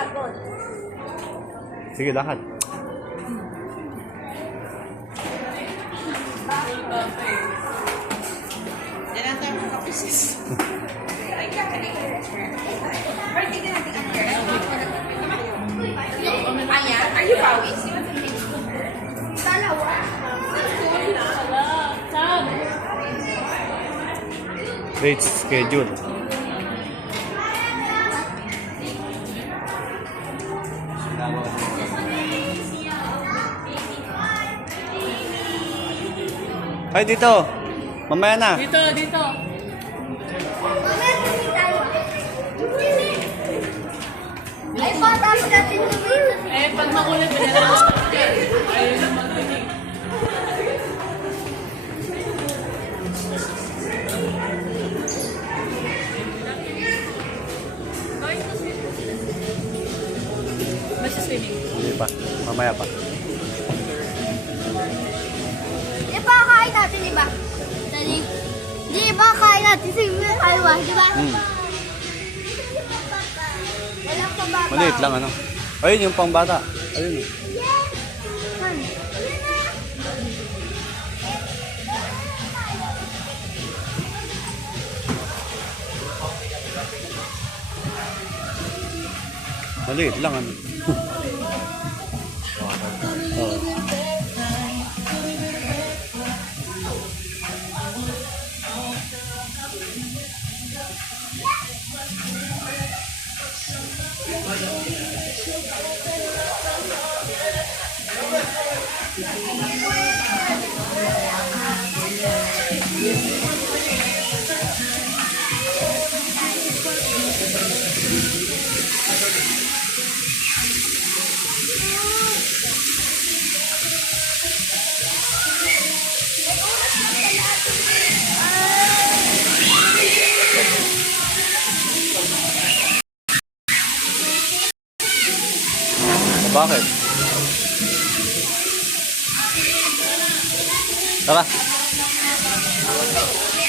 pagod. Sige, lakad. Diyan lang tayo mga kapisis. Ay, kakanin. Birthday ka natin ang Ayan, are you pawis? Dalawa. Date schedule. Ay, dito. Mamaya na. Dito, dito. Ay, patapos natin yung Eh, pag makulit, pinalaman. Ayun ang magdinig. Basta swimming. Hindi pa. Mamaya pa. Di ba kain natin, di ba? Dali. Di ba kain natin sa mga kalwa, di ba? Walang pababa. Maliit lang, ano. Ayun, yung pangbata. Ayun. Maliit lang, ano. Oh. Bakit? Tara.